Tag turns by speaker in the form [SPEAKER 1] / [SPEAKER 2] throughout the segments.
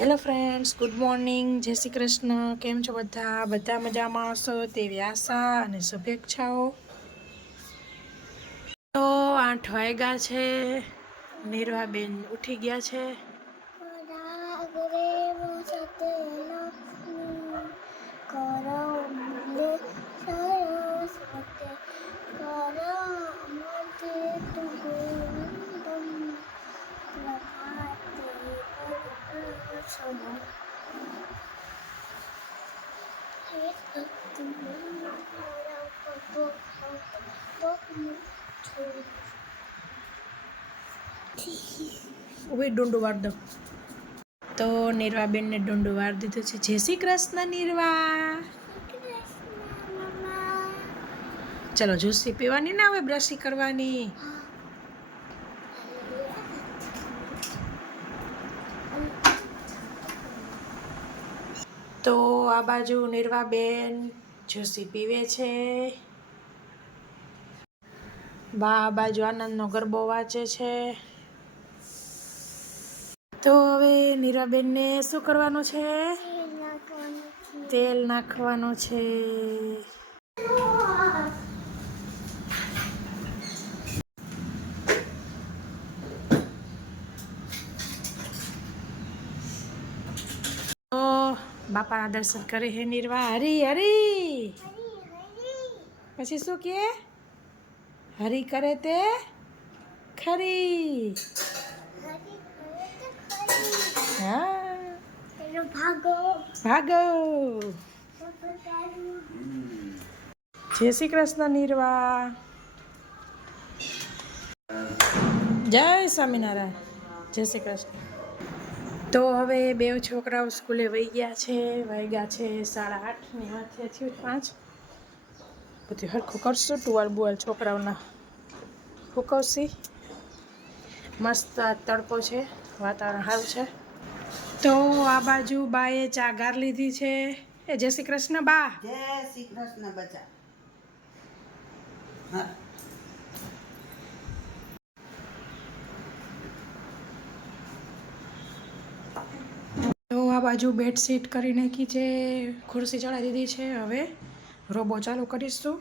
[SPEAKER 1] Hello friends good morning જય શ્રી કૃષ્ણ. કેમ છો બધા? બધા મજામાં હશો? તેવી આશા અને શુભેચ્છાઓ. તો આઠ વાગ્યા છે. નિર્વાબેન ઉઠી ગયા છે. ઊભી ડુંડું વાર દો તો નિર્વાબેનને ડુંડું વાર દીધું છે. જય શ્રી કૃષ્ણ નિર્વા. ચલો જ્યુસી પીવાની ના હવે બ્રશી કરવાની. તો આ બાજુ નિર્વાબેન જ્યુસી પીવે છે. બા આ બાજુ આનંદનો ગરબો વાંચે છે. તો હવે નીરાબેનને શું કરવાનું છે? તેલ નાખવાનું છે. બાપાના દર્શન કરે હે નિર્વા. હરી હરી! પછી શું કે? હરી કરે તે ખરી. હા.
[SPEAKER 2] ભાગો.
[SPEAKER 1] ભાગો જય શ્રી કૃષ્ણ, નિર્વા. જય સ્વામિનારાયણ. જય શ્રી કૃષ્ણ. તો હવે બે છોકરાઓ સ્કૂલે વહી ગયા છે. વાગ્યા છે સાડા આઠ ને વાંચ્યા થયું પાંચ. બધું હરખું કરશું ટુવાલ બુવાલ છોકરાઓના. ફૂકવશી મસ્ત તડકો છે, વાતાવરણ સારું છે. તો આ બાજુ બાએ ચાગાર લીધી છે. એ જય શ્રી કૃષ્ણ બા.
[SPEAKER 3] જય શ્રી કૃષ્ણ બચા.
[SPEAKER 1] તો આ બાજુ બેડશીટ કરી નાખી છે. ખુરશી ચડાવી દીધી છે. હવે રોબો ચાલુ કરીશું.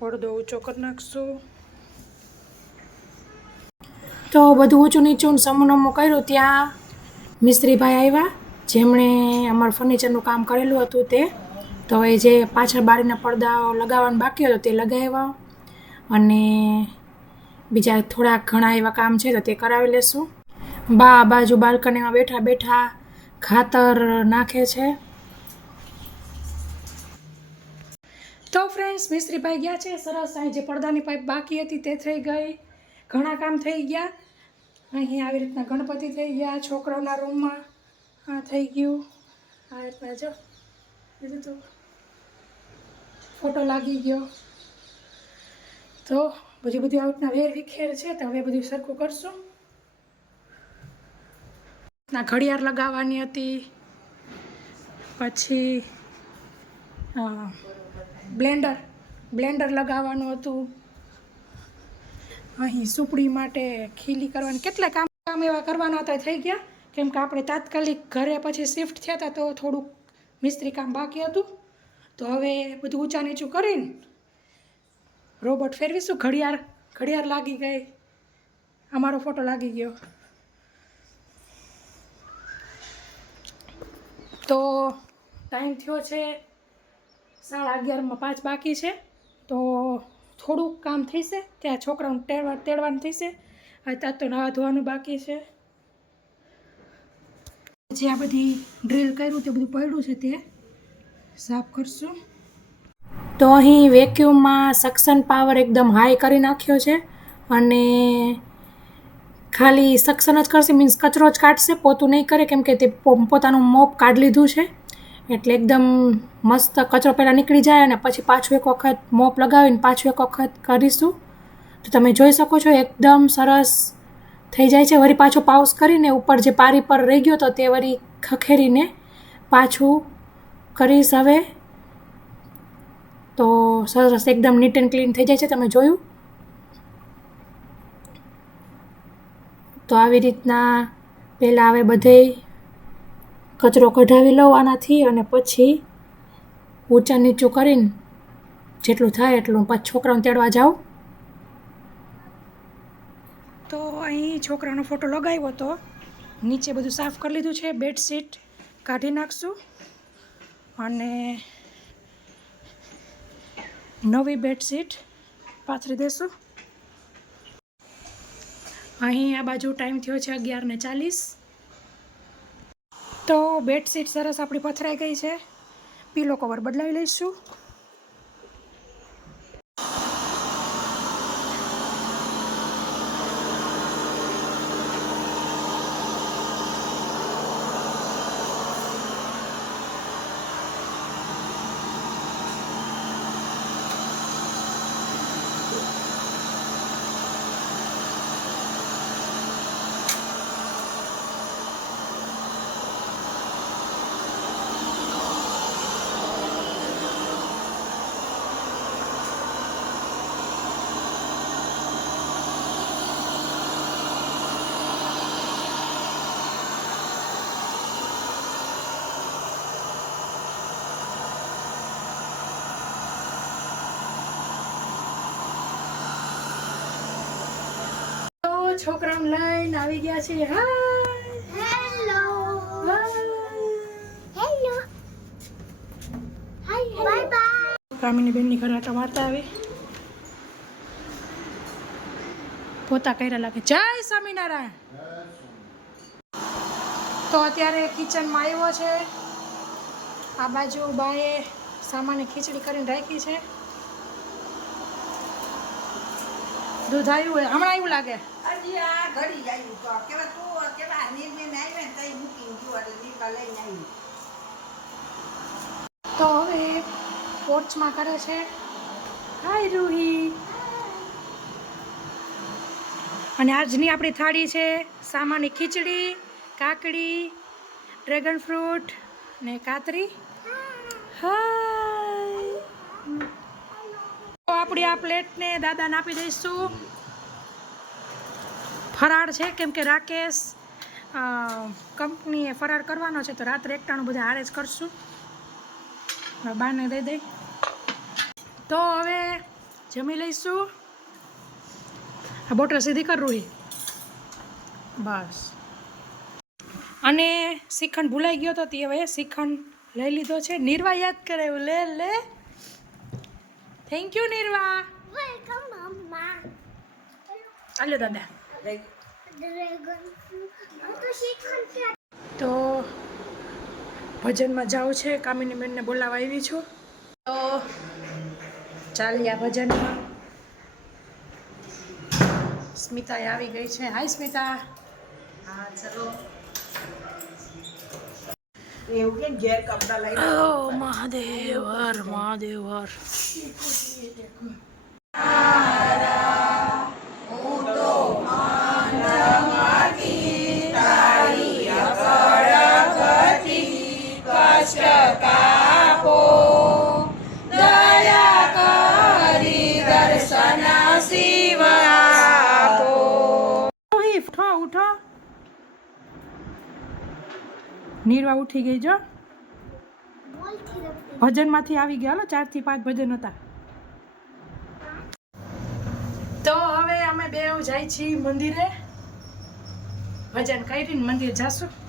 [SPEAKER 1] પડદો ઊંચો કરી નાખશું. તો બધું ઊંચું નીચું સમૂનમું કર્યું ત્યાં. મિસ્ત્રીભાઈ આવ્યા જેમણે અમારું ફર્નિચરનું કામ કરેલું હતું તે. તો એ જે પાછળ બારીના પડદાઓ લગાવવાનું બાકી હતો તે લગાવ્યા. અને બીજા થોડાક ઘણા એવા કામ છે તો તે કરાવી લેશું. બા બાજુ બાલ્કનીમાં બેઠા બેઠા ખાતર નાખે છે. તો ફ્રેન્ડ્સ મિસ્ત્રીભાઈ ગયા છે. સરસ, અહીં જે પડદાની પાઇપ બાકી હતી તે થઈ ગઈ. ઘણા કામ થઈ ગયા. અહીં આવી રીતના ગણપતિ થઈ ગયા છોકરાઓના રૂમમાં, આ થઈ ગયું. આ રીતના જો, બીજું તો ફોટો લાગી ગયો. તો બધી બધું આવી રીતના વેર વિખેર છે, તો હવે બધું સરખું કરશું. ના ઘડિયાળ લગાવવાની હતી. પછી બ્લેન્ડર બ્લેન્ડર લગાવવાનું હતું. અહીં સુપડી માટે ખીલી કરવાની. કેટલા કામ કામ એવા કરવાના હતા, થઈ ગયા? કેમ કે આપણે તાત્કાલિક ઘરે પછી શિફ્ટ થયા હતા, તો થોડુંક મિસ્ત્રી કામ બાકી હતું. તો હવે બધું ઊંચા નીચું કરીને રોબોટ ફેરવીશું. ઘડિયાળ ઘડિયાળ લાગી ગઈ. અમારો ફોટો લાગી ગયો. તો ટાઈમ થયો છે સાડા અગિયારમાં પાંચ બાકી છે. તો થોડુંક કામ થશે ત્યાં છોકરાઓને તેડવા તેડવાનું થશે અત્યારે તો નાવા ધોવાનું બાકી છે. જે આ બધી ડ્રિલ કર્યું તે બધું પડ્યું છે તે સાફ કરશું. તો અહીં વેક્યુમમાં સક્શન પાવર એકદમ હાઈ કરી નાખ્યો છે અને ખાલી સક્શન જ કરશે મીન્સ કચરો જ કાઢશે, પોતું નહીં કરે, કેમ કે તે પોતાનું મોપ કાઢી લીધું છે. એટલે એકદમ મસ્ત કચરો પહેલાં નીકળી જાય અને પછી પાછું એક વખત મોપ લગાવીને પાછું એક વખત કરીશું. તો તમે જોઈ શકો છો, એકદમ સરસ થઈ જાય છે. વળી પાછો પાઉસ કરીને ઉપર જે પારી પર રહી ગયો તો તે વળી ખખેરીને પાછું કરીશ હવે. તો સરસ એકદમ નીટ એન્ડ ક્લીન થઈ જાય છે, તમે જોયું? તો આવી રીતના પહેલાં હવે બધે કચરો કઢાવી લઉં આનાથી અને પછી ઊંચા નીચું કરીને જેટલું થાય એટલું પાછું છોકરાઓને તેડવા જાઉં. તો અહીં છોકરાનો ફોટો લગાવ્યો હતો નીચે બધું સાફ કરી લીધું છે, બેડશીટ કાઢી નાખશું અને નવી બેડશીટ પાથરી દેશું. અહીં આ બાજુ ટાઈમ થયો છે અગિયાર ને ચાલીસ. તો બેડશીટ સરસ આપણી પથરાઈ ગઈ છે. પીલો કવર બદલાવી લઈશું. તો છોકરાને લઈને આવી ગયા છે હાય. હાય.
[SPEAKER 2] Hi. Bye bye.
[SPEAKER 1] કામિની બેનની ઘરે આટા મારતા આવી. પોતા કર્યા લાગે. જય સ્વામિનારાયણ. તો અત્યારે કિચનમાં આવ્યો છે. આ બાજુ બાએ સામાન્ય ખીચડી કરીને રાખી છે. દૂધ આવ્યું હોય હમણાં એવું લાગે.
[SPEAKER 3] હજી આ ઘડી જાય તો કેવા તું કેવા નિર્ણય આવ્યો ને તઈ મૂકી ગયું એટલે નીકળા લઈને આવી
[SPEAKER 1] તો હવે પોર્ચમાં કરે છે. હાય રૂહી અને આજની આપણી થાળી છે સામાની ખીચડી, કાકડી ડ્રેગન ફ્રૂટ ને કાતરી. હાય આપણી આ પ્લેટને દાદાને આપી દઈશું. ફરાળ છે? કેમ કે રાકેશ કંપનીએ ફરાળ કરવાનો છે તો રાત્રે એકટાણું બધા હારે જ કરશું. બાને દઈ દઈ તો હવે જમી લઈશું. આ બોટલ સીધી કર રૂહી. બસ. અને શ્રીખંડ ભૂલાઈ ગયો તો તે હવે શ્રીખંડ લઈ લીધો છે. નિર્વા યાદ કરે એવું. લે લે. Thank you Nirva. આલ્યો દાદા.
[SPEAKER 2] તો
[SPEAKER 1] ભજનમાં જાઉં છે. કામિની બેનને બોલાવા આવી છું. તો ચાલ્યા ભજનમાં સ્મિતા આવી ગઈ છે. હાય સ્મિતા.
[SPEAKER 3] હા ચલો. એવું કે ઘેર કપડા લઈ
[SPEAKER 1] ઓ મહાદેવર મહાદેવર. ઉઠો ઉઠો નીરવા ઉઠી ગઈ જો. ભજનમાંથી આવી ગયા ચારથી પાંચ ભજન હતા. તો હવે અમે બે જાય છીએ મંદિરે. ભજન કરીને મંદિર જાશું.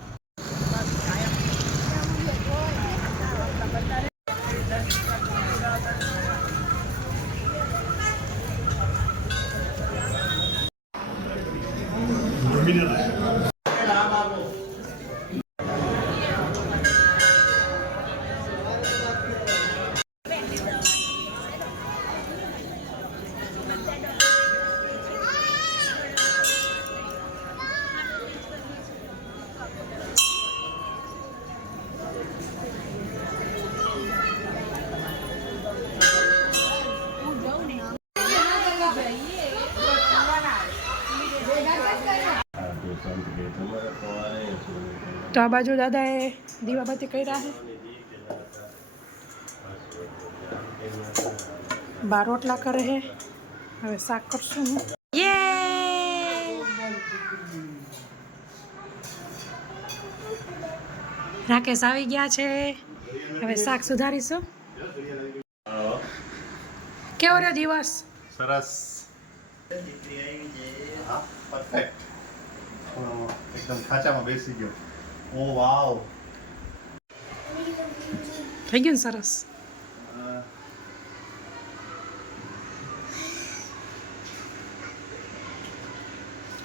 [SPEAKER 1] તો આ બાજુ દાદાએ દીવાબત્તી કર્યા છે બાર રોટલા કરે છે. હવે શાક કરશું હું. રાકેશ આવી ગયા છે. હવે શાક સુધારીશું. કેવો રહ્યો દિવસ?
[SPEAKER 4] સરસ. હા પરફેક્ટ એકદમ ખાંચામાં બેસી ગયો. ઓ વાવ.
[SPEAKER 1] થઈ ગયું સરસ?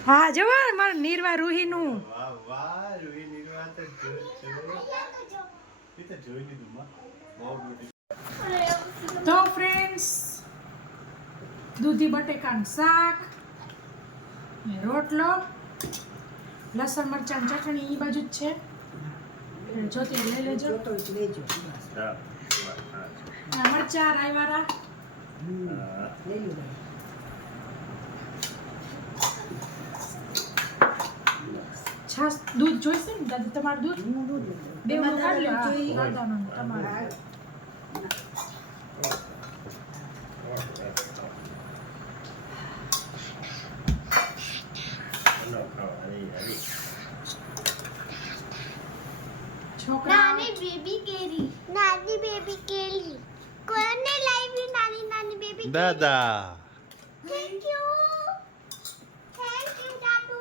[SPEAKER 1] હા જવા મારા નિર્વા રૂહીનું.
[SPEAKER 4] વાહ વાહ રૂહી નિર્વાહ તો જો તો
[SPEAKER 1] ફ્રેન્ડ્સ દૂધી બટેકાનું શાક રોટલો લસણ મરચાં ચટણી એ બાજુ જ છે. જોતી લઈ લેજો. મરચાં રાયવાળા છાસ દૂધ જોઈશે ને દાદી તમારું દૂધ? બે દાદાનું તમારું છોકરા
[SPEAKER 2] નાની બેબી કેરી. નાની બેબી કેરી. કોને લાવી નાની નાની બેબી
[SPEAKER 4] દાદા.
[SPEAKER 2] થેન્ક યુ થેન્ક યુ દાદુ.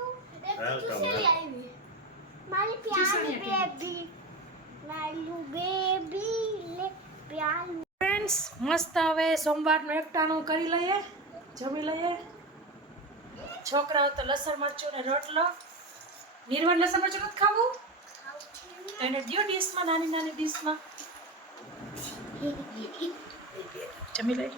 [SPEAKER 2] મારી પ્યારી બેબી. લાલુ બેબી લે પ્યારું.
[SPEAKER 1] ફ્રેન્ડ્સ મસ્ત હવે સોમવારનું એકટાણું કરી લઈએ જમી લઈએ. છોકરાઓ તો લસણ મરચું ને રોટલો. નિર્વન લસણ મરચું નથી ખાવું? તો એને દ્યો ડીશમાં નાની નાની ડીશમાં. જમી લઈએ.